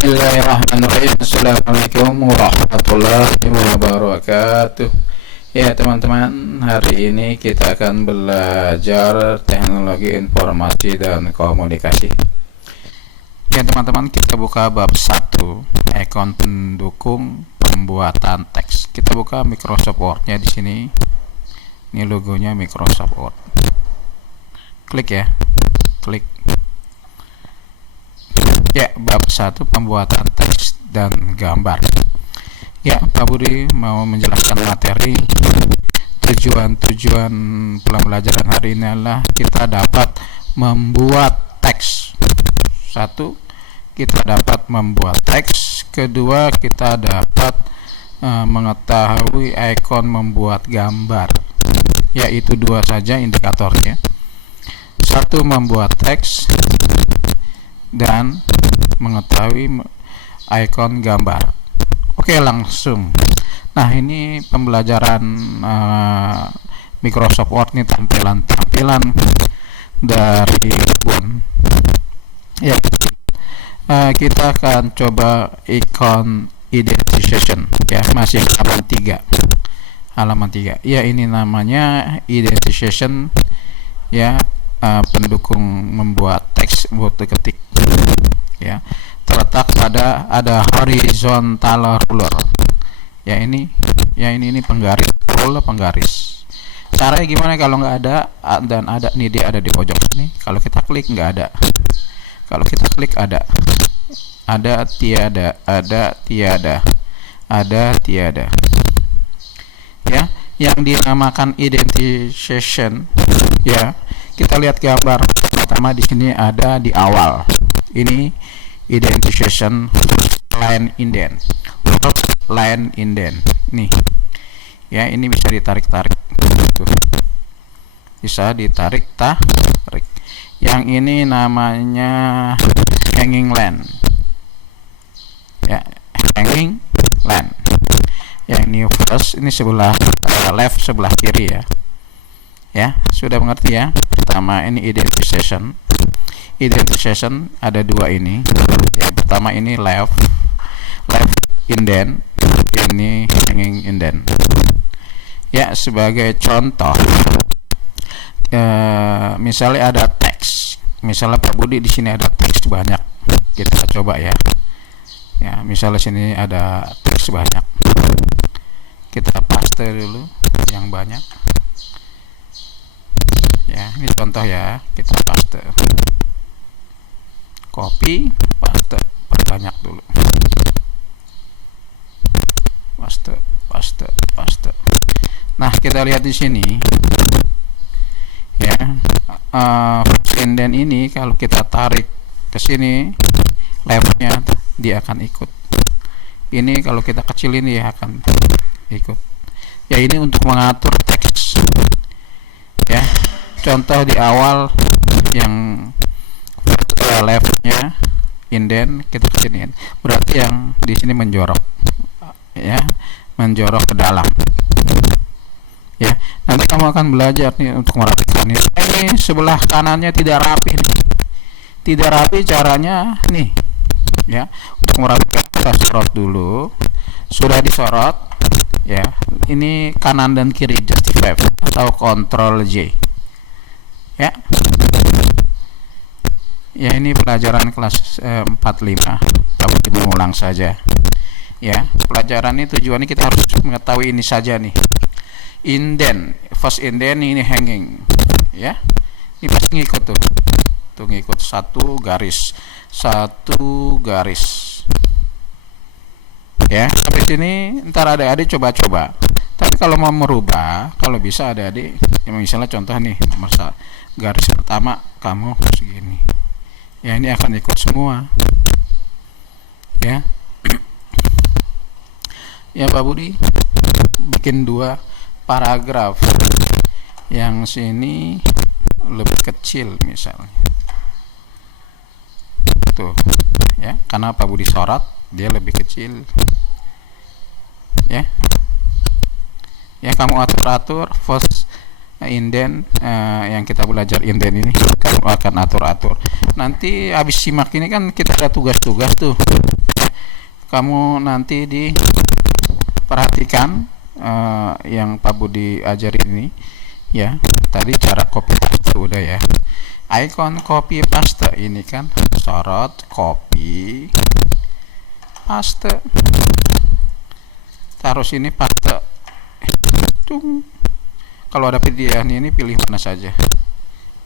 Bismillahirrahmanirrahim. Assalamualaikum warahmatullahi wabarakatuh. Ya teman-teman, hari ini kita akan belajar teknologi informasi dan komunikasi. Ya teman-teman, kita buka bab 1, ikon pendukung pembuatan teks. Kita buka Microsoft Word-nya di sini. Ini logonya Microsoft Word. Klik ya. Klik. Ya, bab 1 pembuatan teks dan gambar. Ya, Pak Budi mau menjelaskan materi. Tujuan pembelajaran hari ini adalah kita dapat membuat teks. 1, kita dapat membuat teks. Kedua, kita dapat mengetahui ikon membuat gambar. Yaitu 2 saja indikatornya. 1, membuat teks, dan mengetahui ikon gambar. Oke, langsung. Nah, ini pembelajaran Microsoft Word, ini tampilan dari Ubuntu. Ya, kita akan coba ikon identification. Ya, masih halaman 3. Ya, ini namanya identification. Ya, pendukung membuat teks buat ketik. Ya, terletak pada ada horizontal ruler. Ini penggaris, ruler penggaris. Caranya gimana kalau nggak ada? Dan ada nih, dia ada di pojok sini. Kalau kita klik nggak ada. Kalau kita klik ada. Ada, tiada, ada, tiada. Ada, tiada. Ya, yang dinamakan identification. Ya, kita lihat gambar pertama di sini ada di awal. Ini identification line indent. Line indent. Nih. Ya, ini bisa ditarik-tarik. Tuh. Bisa ditarik-tarik. Yang ini namanya hanging line. Ya, hanging line. Yang ini first, ini sebelah left, sebelah kiri ya. Ya, sudah mengerti ya. Pertama ini identification. Identification ada 2 ini. Yang pertama ini left indent, ini hanging indent. Ya, sebagai contoh, misalnya ada teks. Misalnya Pak Budi di sini ada teks banyak. Kita coba ya. Ya, misalnya sini ada teks banyak. Kita paste dulu yang banyak. Ya, ini contoh ya, kita paste, copy, paste, perbanyak dulu, paste. Nah, kita lihat di sini ya, indent ini kalau kita tarik ke sini, leftnya dia akan ikut. Ini kalau kita kecilin dia akan ikut. Ya, ini untuk mengatur teks. Ya, contoh di awal yang leftnya indent kita kesiniin, berarti yang di sini menjorok, ya, menjorok ke dalam. Ya, nanti kamu akan belajar nih untuk merapikan ini. Ini sebelah kanannya tidak rapi nih. Tidak rapi caranya nih. Ya, untuk merapikan kita sorot dulu. Sudah disorot, ya. Ini kanan dan kiri justify atau Ctrl J. Ya. Ya, ini pelajaran kelas 45. Kamu mengulang saja. Ya, pelajaran ini tujuannya kita harus mengetahui ini saja nih. Indent, first indent ini hanging. Ya. Ini pasti ngikut tuh. Tuh ngikut 1 garis. Ya, sampai sini ntar adik-adik coba-coba. Tapi kalau mau merubah, kalau bisa adik-adik, ya misalnya contoh nih, nomor garis pertama kamu segini. Ya, ini akan ikut semua. Ya. Ya, Pak Budi bikin 2 paragraf. Yang sini lebih kecil misalnya. Tuh. Ya, karena Pak Budi sorot, dia lebih kecil. Ya. Ya, kamu atur-atur first indent, yang kita belajar indent ini kamu akan atur-atur. Nanti habis simak ini kan kita ada tugas-tugas tuh. kamu nanti diperhatikan yang Pak Budi ajarin ini ya. Tadi cara copy paste udah ya. Icon copy paste ini kan sorot, copy, paste, taruh sini, paste. Kalau ada pilihan ini, pilih mana saja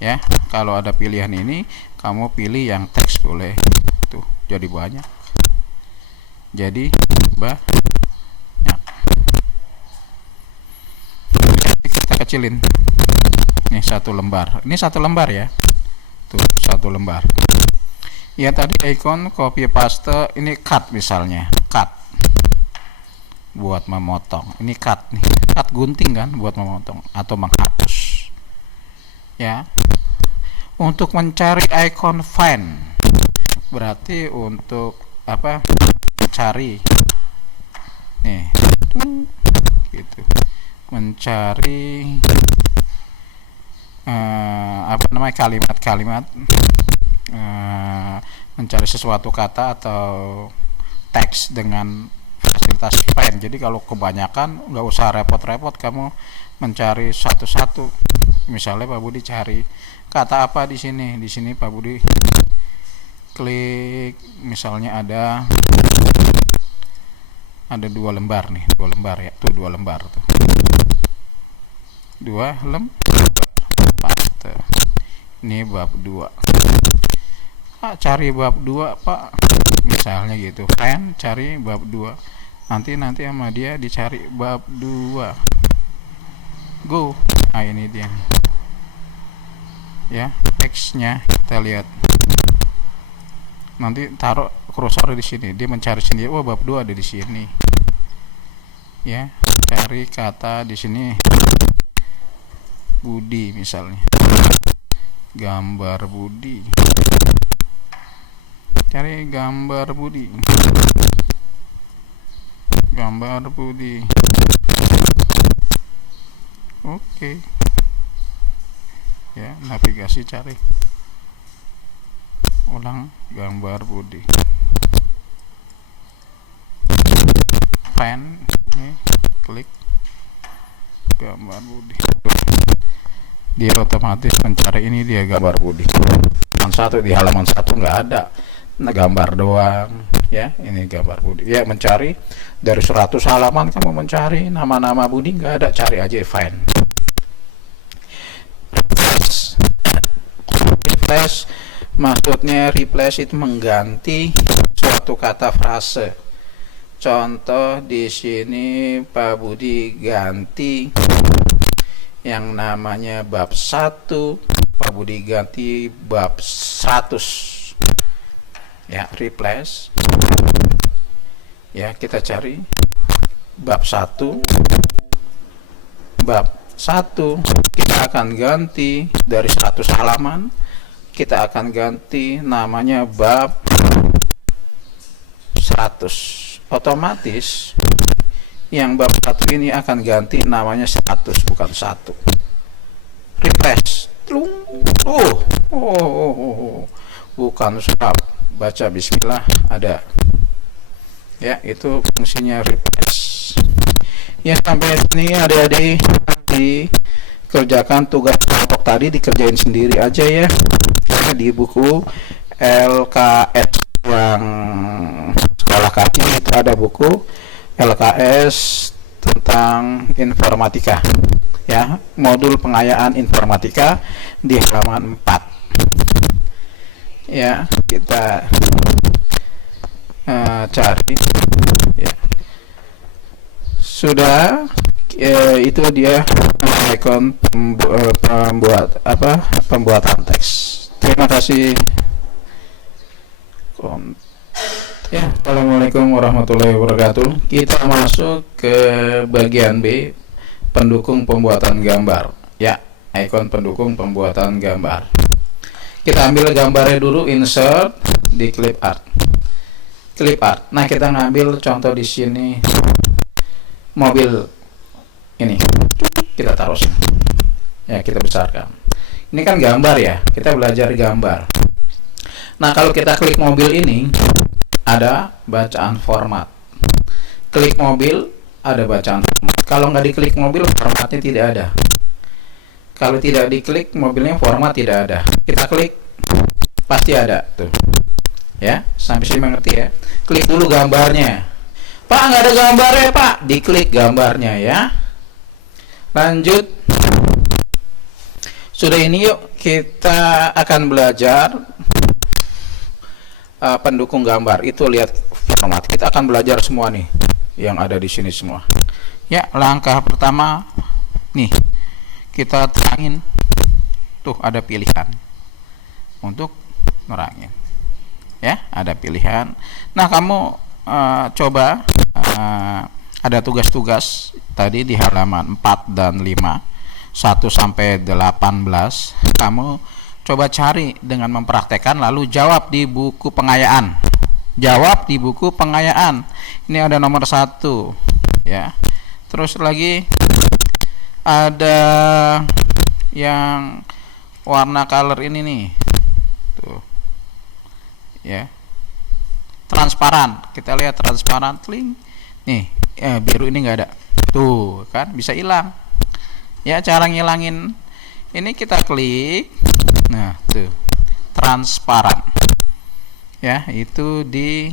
ya. Kalau ada pilihan ini, kamu pilih yang teks boleh. Tuh, jadi banyak. Jadi banyak. Kita kecilin. Ini satu lembar. Ini satu lembar ya. Tuh, satu lembar. Ya, tadi icon copy paste, ini cut misalnya, cut buat memotong. Ini cut nih, cut gunting kan buat memotong atau menghapus. Ya. Untuk mencari icon find, berarti untuk apa? Mencari. Nih. Gitu. Mencari apa namanya, kalimat-kalimat, mencari sesuatu kata atau teks dengan fasilitas find. Jadi kalau kebanyakan nggak usah repot-repot kamu mencari satu-satu. Misalnya Pak Budi cari kata apa di sini. Di sini Pak Budi klik, misalnya ada 2 lembar nih, 2 lembar ya. Tuh 2 lembar tuh. 2 lembar. Paste. Ini bab 2. Pak, cari bab 2, Pak. Misalnya gitu. Find, cari bab 2. Nanti sama dia dicari bab 2. Go. Nah, ini dia. Ya, teksnya kita lihat. Nanti taruh kursor di sini. Dia mencari sendiri. Wah, bab 2 ada di sini. Ya, cari kata di sini. Budi misalnya. Gambar Budi. Cari gambar Budi. Gambar Budi. Oke. Ya, navigasi cari. Ulang, gambar Budi. Find, nih, klik gambar Budi. Dia otomatis mencari, ini dia gambar Budi. Di halaman 1 nggak ada, nah, gambar doang ya. Ini gambar Budi ya. Mencari dari 100 halaman, kamu mencari nama-nama Budi nggak ada, cari aja find. Replace maksudnya, replace itu mengganti suatu kata frase. Contoh di sini Pak Budi ganti yang namanya bab 1, Pak Budi ganti bab 100. Ya, replace. Ya, kita cari bab 1. Bab 1 kita akan ganti dari 100 halaman. Kita akan ganti namanya bab 100. Otomatis yang bab 1 ini akan ganti namanya 100, bukan 1. Refresh. Bukan surat. Baca bismillah ada. Ya, itu fungsinya refresh. Ya, sampai sini adik-adik dikerjakan tugas kelompok tadi, dikerjain sendiri aja ya. Di buku LKS yang sekolah kaki itu ada buku LKS tentang informatika ya, modul pengayaan informatika di halaman 4 ya. Kita cari ya. Sudah itu dia icon pembuatan teks. Terima kasih. Ya, assalamualaikum warahmatullahi wabarakatuh. Kita masuk ke bagian B, pendukung pembuatan gambar. Ya, icon pendukung pembuatan gambar. Kita ambil gambarnya dulu, insert di clip art. Clip art. Nah, kita ngambil contoh di sini mobil ini. Kita taruh sini. Ya, kita besarkan. Ini kan gambar ya, kita belajar gambar. Nah, kalau kita klik mobil ini, ada bacaan format. Klik mobil, ada bacaan format. Kalau nggak diklik mobil, formatnya tidak ada. Kalau tidak diklik mobilnya, format tidak ada. Kita klik, pasti ada tuh. Ya, sampai sini mengerti ya. Klik dulu gambarnya. Pak, nggak ada gambarnya Pak. Diklik gambarnya ya. Lanjut. Sudah, ini yuk kita akan belajar pendukung gambar. Itu lihat format. Kita akan belajar semua nih yang ada di sini semua. Ya, langkah pertama nih, kita terangin. Tuh ada pilihan untuk nerangin. Ya, ada pilihan. Nah, kamu coba ada tugas-tugas tadi di halaman 4 dan 5, 1 sampai 18. Kamu coba cari dengan mempraktekkan, lalu jawab di buku pengayaan. Jawab di buku pengayaan. Ini ada nomor 1 ya. Terus lagi ada yang warna color ini nih. Tuh. Ya. Transparan. Kita lihat transparan, link. Nih, biru ini enggak ada. Tuh, kan bisa hilang. Ya, cara ngilangin ini kita klik. Nah, tuh. Transparan. Ya, itu di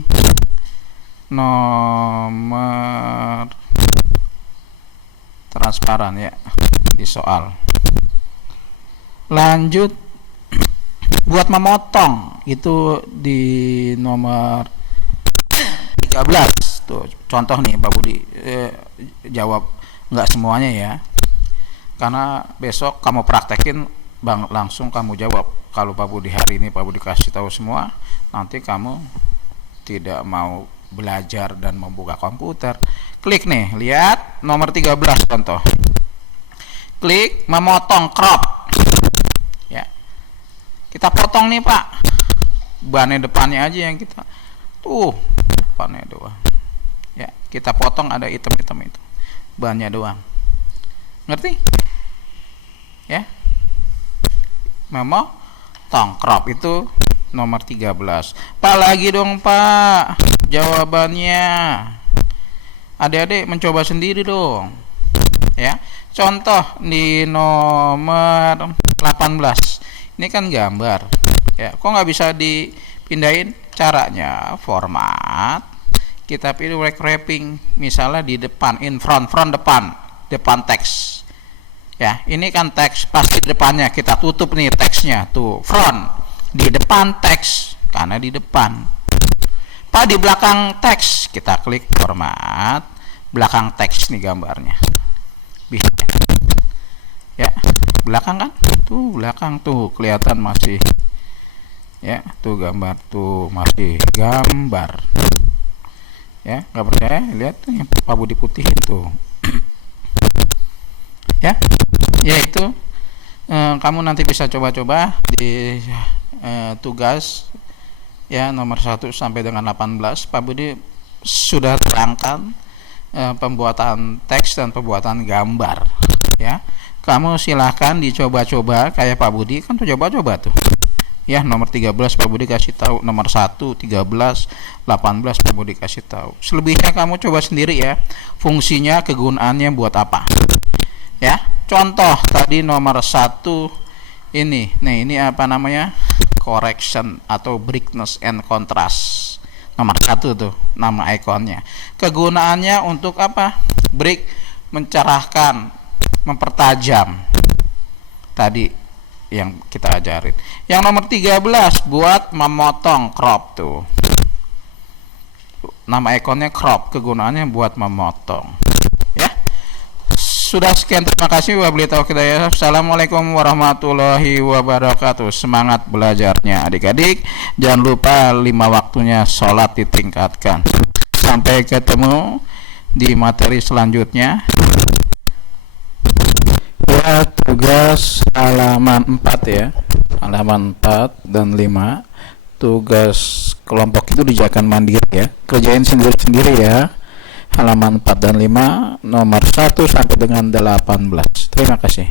nomor transparan ya, di soal. Lanjut, buat memotong itu di nomor 13. Tuh, contoh nih Pak Budi, jawab nggak semuanya ya, karena besok kamu praktekin langsung kamu jawab. Kalau Pak Budi hari ini Pak Budi kasih tahu semua, nanti kamu tidak mau belajar dan membuka komputer. Klik nih, lihat nomor 13 contoh. Klik memotong, crop. Ya. Kita potong nih, Pak. Bannya depannya aja yang kita. Tuh, depannya doang. Ya, kita potong, ada item-item itu. Bannya doang. Ngerti? Ya. Memotong, crop itu nomor 13. Pak, lagi dong Pak jawabannya. Adik-adik mencoba sendiri dong ya. Contoh di nomor 18, ini kan gambar ya, kok nggak bisa dipindahin? Caranya format, kita pilih wrapping, misalnya di depan, in front depan teks ya. Ini kan teks, pasti depannya kita tutup nih teksnya, tuh front, di depan teks karena di depan. Pak, di belakang teks, kita klik format, belakang teks nih gambarnya. Bisa ya, belakang kan, tuh belakang tuh kelihatan masih ya, tuh gambar tuh masih gambar ya. Nggak percaya, lihat tuh yang Pak Budi putihin tuh. Ya, yaitu kamu nanti bisa coba-coba di tugas ya nomor 1 sampai dengan 18. Pak Budi sudah terangkan pembuatan teks dan pembuatan gambar ya. Kamu silahkan dicoba-coba kayak Pak Budi kan tuh, coba-coba tuh ya. Nomor 13 Pak Budi kasih tahu, nomor 1, 13, 18 Pak Budi kasih tahu. Selebihnya kamu coba sendiri ya, fungsinya, kegunaannya buat apa ya. Contoh tadi nomor 1 ini, nah ini apa namanya, correction atau brightness and contrast. Nomor 1 tuh nama ikonnya. Kegunaannya untuk apa? Bright, mencerahkan, mempertajam. Tadi yang kita ajarin. Yang nomor 13 buat memotong, crop tuh. Nama ikonnya crop, kegunaannya buat memotong. Ya. Sudah, sekian, terima kasih. Wabillahi taufiq hidayah. Assalamualaikum warahmatullahi wabarakatuh. Semangat belajarnya adik-adik. Jangan lupa 5 waktunya sholat ditingkatkan. Sampai ketemu di materi selanjutnya. Ya, tugas halaman 4 ya. Halaman 4 dan 5. Tugas kelompok itu dijakan mandiri ya. Kerjain sendiri-sendiri ya. Halaman 4 dan 5, nomor 1 sampai dengan 18. Terima kasih.